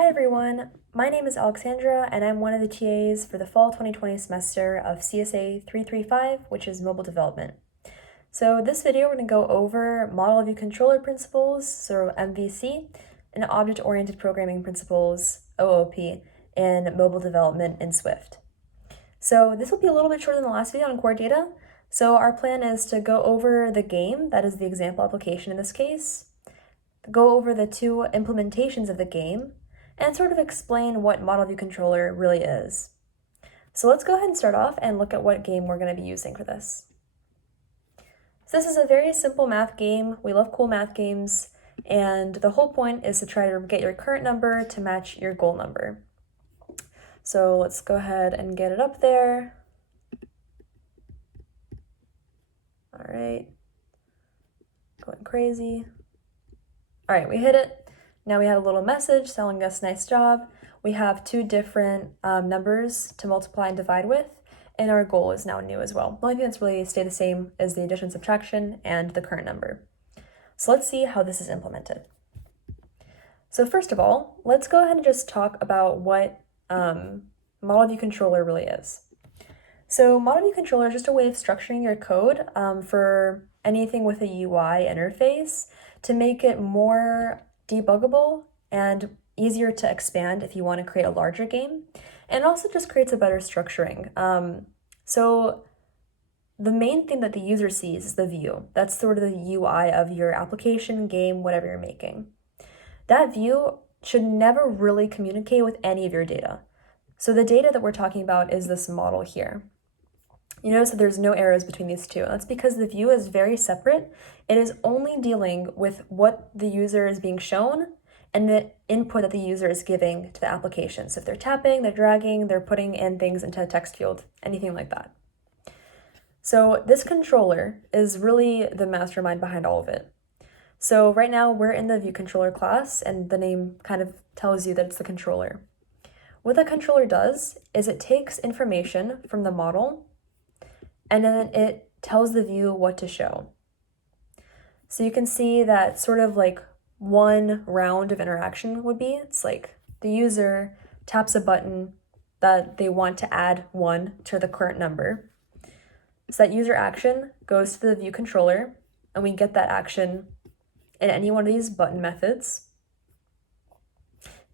Hi everyone, my name is Alexandra and I'm one of the TAs for the fall 2020 semester of CSA335, which is mobile development. So this video we're going to go over model view controller principles, so MVC, and object-oriented programming principles, OOP, in mobile development in Swift. So this will be a little bit shorter than the last video on core data. So our plan is to go over the game, that is the example application in this case, go over the two implementations of the game, and sort of explain what model view controller really is. So let's go ahead and start off and look at what game we're going to be using for this. So this is a very simple math game. We love cool math games, and the whole point is to try to get your current number to match your goal number. So let's go ahead and get it up there. All right, going crazy. All right, we hit it. Now we have a little message telling us nice job. We have two different numbers to multiply and divide with, and our goal is now new as well. The only thing that's really stayed the same is the addition, subtraction, and the current number. So let's see how this is implemented. So first of all, let's go ahead and just talk about what model view controller really is. So model view controller is just a way of structuring your code for anything with a UI interface to make it more debuggable and easier to expand if you want to create a larger game, and also just creates a better structuring. So the main thing that the user sees is the view. That's sort of the UI of your application, game, whatever you're making. That view should never really communicate with any of your data. So the data that we're talking about is this model here. You notice that there's no arrows between these two. That's because the view is very separate. It is only dealing with what the user is being shown and the input that the user is giving to the application. So if they're tapping, they're dragging, they're putting in things into a text field, anything like that. So this controller is really the mastermind behind all of it. So right now we're in the view controller class, and the name kind of tells you that it's the controller. What the controller does is it takes information from the model and then it tells the view what to show. So you can see that sort of like one round of interaction would be, it's like the user taps a button that they want to add 1 to the current number. So that user action goes to the view controller, and we get that action in any one of these button methods.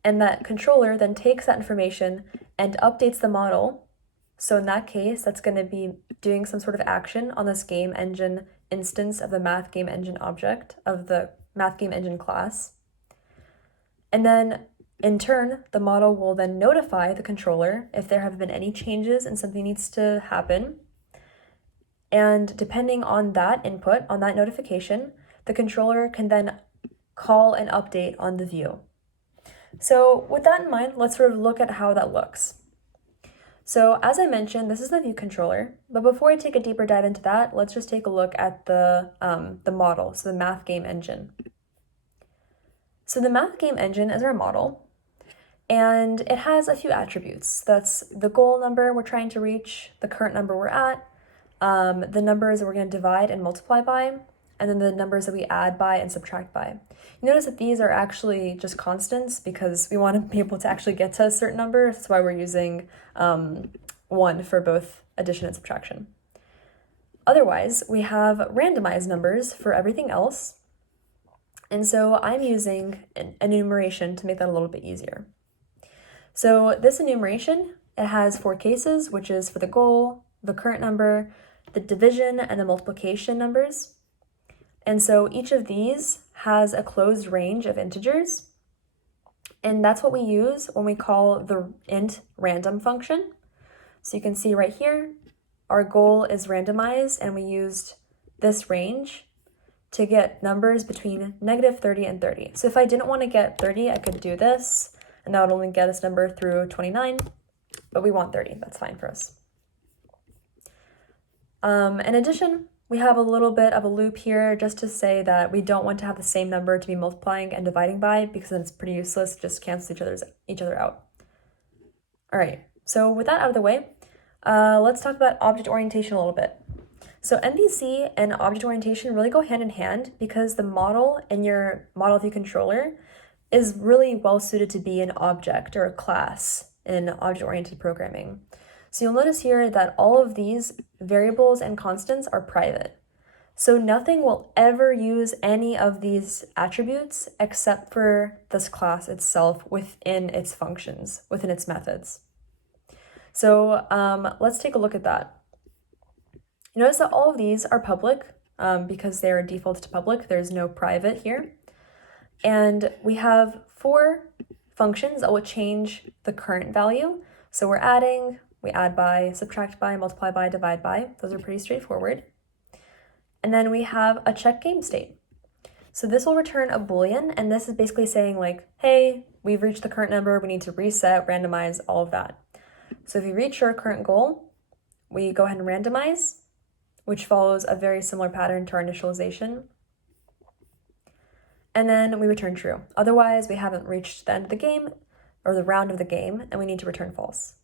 And that controller then takes that information and updates the model. So in that case, that's going to be doing some sort of action on this game engine instance of the math game engine object of the math game engine class. And then in turn, the model will then notify the controller if there have been any changes and something needs to happen. And depending on that input, on that notification, the controller can then call an update on the view. So with that in mind, let's sort of look at how that looks. So as I mentioned, this is the view controller, but before I take a deeper dive into that, let's just take a look at the model, so the math game engine. So the math game engine is our model, and it has a few attributes. That's the goal number we're trying to reach, the current number we're at, the numbers that we're going to divide and multiply by, and then the numbers that we add by and subtract by. You notice that these are actually just constants because we want to be able to actually get to a certain number. That's why we're using 1 for both addition and subtraction. Otherwise, we have randomized numbers for everything else. And so I'm using an enumeration to make that a little bit easier. So this enumeration, it has 4 cases, which is for the goal, the current number, the division, and the multiplication numbers. And so each of these has a closed range of integers, and that's what we use when we call the int random function. So you can see right here, our goal is randomized, and we used this range to get numbers between -30 and 30. So if I didn't want to get 30, I could do this, and that would only get us number through 29, but we want 30, that's fine for us. In addition, we have a little bit of a loop here just to say that we don't want to have the same number to be multiplying and dividing by, because then it's pretty useless, just cancels each other out. All right, so with that out of the way, let's talk about object orientation a little bit. So MVC and object orientation really go hand in hand because the model in your model view controller is really well suited to be an object or a class in object-oriented programming. So you'll notice here that all of these variables and constants are private. So nothing will ever use any of these attributes except for this class itself within its functions, within its methods. So let's take a look at that. You notice that all of these are public because they are default to public. There's no private here. And we have 4 functions that will change the current value. So we're adding, we add by, subtract by, multiply by, divide by. Those are pretty straightforward. And then we have a check game state. So this will return a Boolean, and this is basically saying like, hey, we've reached the current number, we need to reset, randomize, all of that. So if you reach your current goal, we go ahead and randomize, which follows a very similar pattern to our initialization. And then we return true. Otherwise, we haven't reached the end of the game or the round of the game, and we need to return false.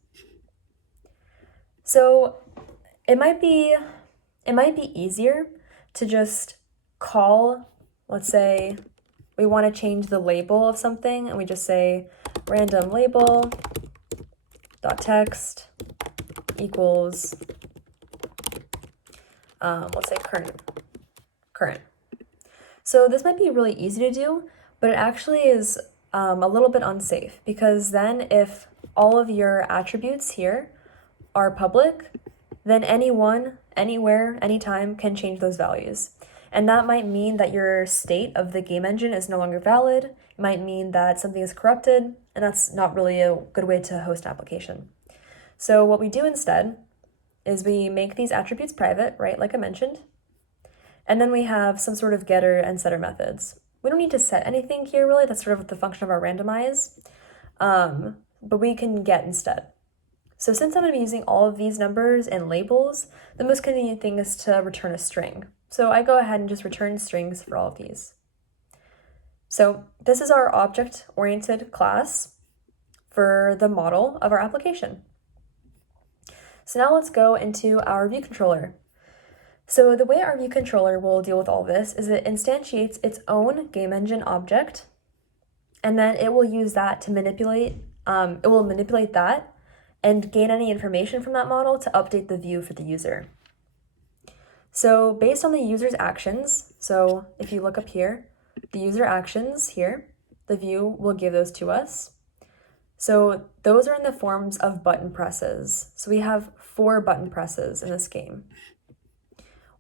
So it might be easier to just call, let's say we want to change the label of something, and we just say random label dot text equals let's say current. So this might be really easy to do, but it actually is a little bit unsafe, because then if all of your attributes here are public, then anyone, anywhere, anytime can change those values. And that might mean that your state of the game engine is no longer valid. It might mean that something is corrupted, and that's not really a good way to host an application. So what we do instead is we make these attributes private, right, like I mentioned, and then we have some sort of getter and setter methods. We don't need to set anything here, really. That's sort of the function of our randomize, but we can get instead. So since I'm going to be using all of these numbers and labels, the most convenient thing is to return a string. So I go ahead and just return strings for all of these. So this is our object-oriented class for the model of our application. So now let's go into our view controller. So the way our view controller will deal with all this is it instantiates its own game engine object, and then it will use that to manipulate, that and gain any information from that model to update the view for the user. So based on the user's actions, so if you look up here, the user actions here, the view will give those to us. So those are in the forms of button presses. So we have 4 button presses in this game.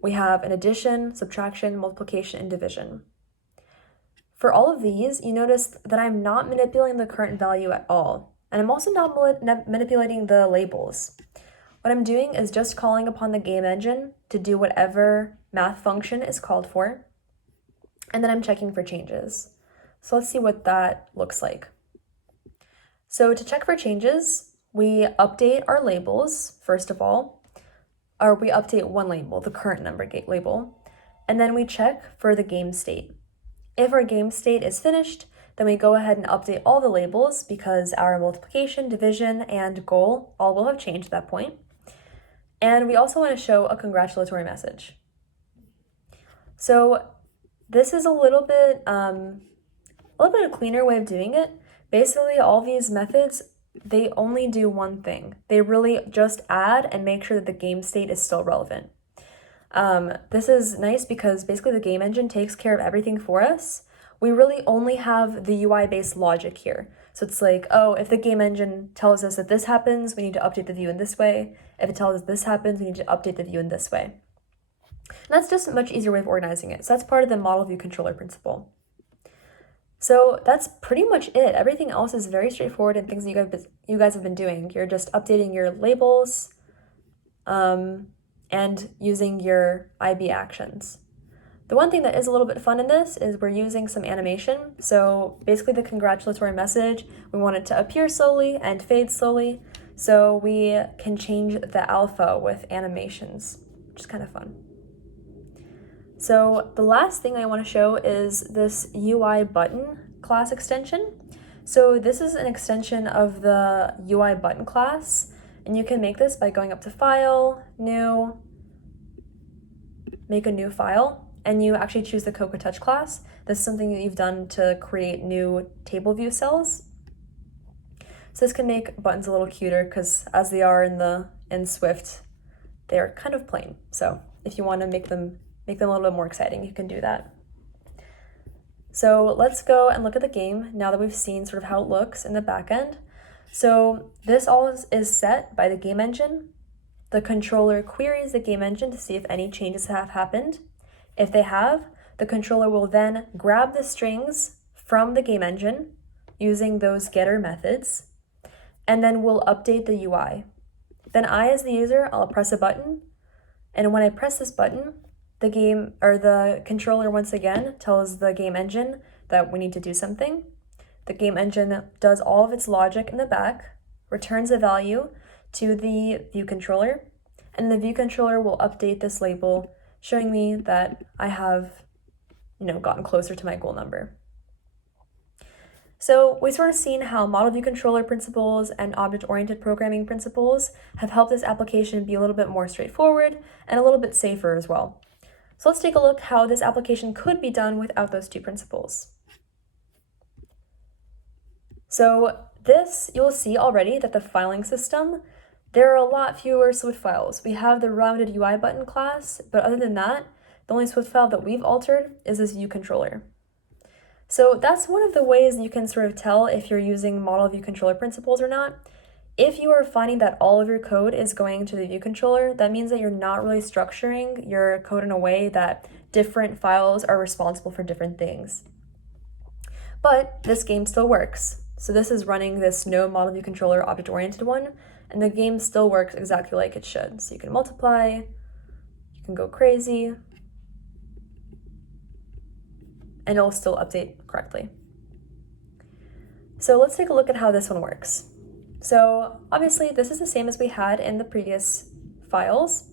We have an addition, subtraction, multiplication, and division. For all of these, you notice that I'm not manipulating the current value at all. And I'm also not manipulating the labels. What I'm doing is just calling upon the game engine to do whatever math function is called for. And then I'm checking for changes. So let's see what that looks like. So to check for changes, we update our labels, first of all, or we update one label, the current number label, and then we check for the game state. If our game state is finished, then we go ahead and update all the labels because our multiplication, division, and goal all will have changed at that point. And we also want to show a congratulatory message. So this is a little bit a cleaner way of doing it. Basically, all these methods, they only do one thing. They really just add and make sure that the game state is still relevant. This is nice because basically the game engine takes care of everything for us. We really only have the UI-based logic here. So it's like, oh, if the game engine tells us that this happens, we need to update the view in this way. If it tells us this happens, we need to update the view in this way. And that's just a much easier way of organizing it. So that's part of the model view controller principle. So that's pretty much it. Everything else is very straightforward and things that you guys have been doing. You're just updating your labels and using your IB actions. The one thing that is a little bit fun in this is we're using some animation. So basically the congratulatory message, we want it to appear slowly and fade slowly. So we can change the alpha with animations, which is kind of fun. So the last thing I want to show is this UI button class extension. So this is an extension of the UI button class, and you can make this by going up to File, New, make a new file, and you actually choose the Cocoa Touch class. This is something that you've done to create new table view cells. So this can make buttons a little cuter because as they are in Swift, they're kind of plain. So if you want to make them a little bit more exciting, you can do that. So let's go and look at the game now that we've seen sort of how it looks in the back end. So this all is set by the game engine. The controller queries the game engine to see if any changes have happened. If they have, the controller will then grab the strings from the game engine using those getter methods, and then we'll update the UI. Then I, as the user, I'll press a button, and when I press this button, the controller once again tells the game engine that we need to do something. The game engine does all of its logic in the back, returns a value to the view controller, and the view controller will update this label, showing me that I have, gotten closer to my goal number. So we've sort of seen how model view controller principles and object-oriented programming principles have helped this application be a little bit more straightforward and a little bit safer as well. So let's take a look how this application could be done without those two principles. So this, you'll see already that the filing system, there are a lot fewer Swift files. We have the rounded UI button class, but other than that, the only Swift file that we've altered is this view controller. So that's one of the ways you can sort of tell if you're using model view controller principles or not. If you are finding that all of your code is going to the view controller, that means that you're not really structuring your code in a way that different files are responsible for different things. But this game still works. So this is running this no model view controller object-oriented one, and the game still works exactly like it should. So you can multiply, you can go crazy, and it'll still update correctly. So let's take a look at how this one works. So obviously this is the same as we had in the previous files,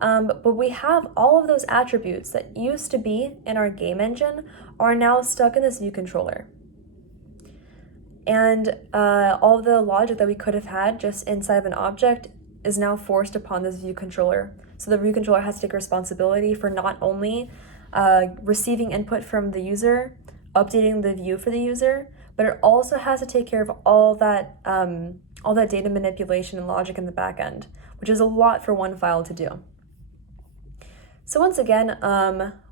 but we have all of those attributes that used to be in our game engine are now stuck in this view controller. And all the logic that we could have had just inside of an object is now forced upon this view controller. So the view controller has to take responsibility for not only receiving input from the user, updating the view for the user, but it also has to take care of all that data manipulation and logic in the back end, which is a lot for one file to do. So once again,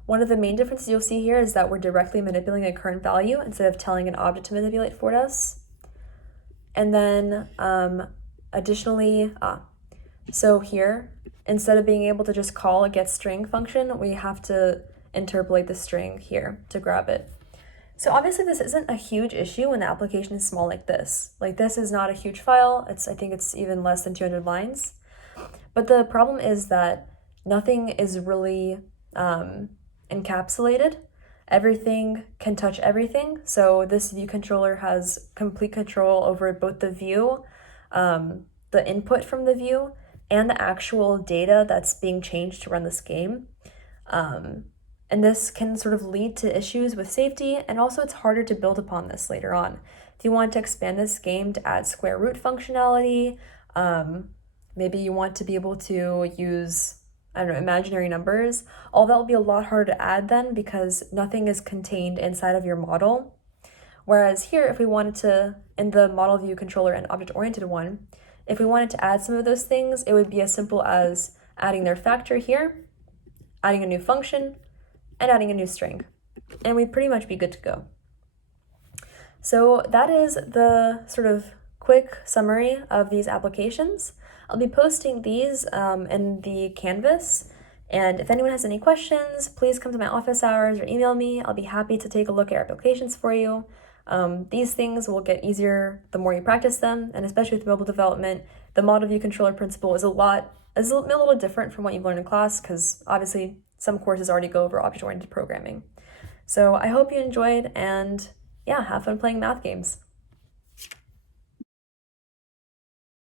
one of the main differences you'll see here is that we're directly manipulating a current value instead of telling an object to manipulate for us. And then additionally, so here, instead of being able to just call a getString function, we have to interpolate the string here to grab it. So obviously this isn't a huge issue when the application is small like this. Like this is not a huge file. I think it's even less than 200 lines. But the problem is that nothing is really encapsulated. Everything can touch everything. So this view controller has complete control over both the view, the input from the view, and the actual data that's being changed to run this game. And this can sort of lead to issues with safety, and also it's harder to build upon this later on. If you want to expand this game to add square root functionality, maybe you want to be able to use, imaginary numbers, all that will be a lot harder to add then because nothing is contained inside of your model. Whereas here, if we wanted to, in the model view controller and object-oriented one, if we wanted to add some of those things, it would be as simple as adding their factor here, adding a new function, and adding a new string. And we'd pretty much be good to go. So that is the sort of quick summary of these applications. I'll be posting these in the Canvas, and if anyone has any questions, please come to my office hours or email me. I'll be happy to take a look at your applications for you. These things will get easier the more you practice them, and especially with mobile development, the model view controller principle is a little different from what you've learned in class because obviously some courses already go over object-oriented programming. So I hope you enjoyed, and yeah, have fun playing math games.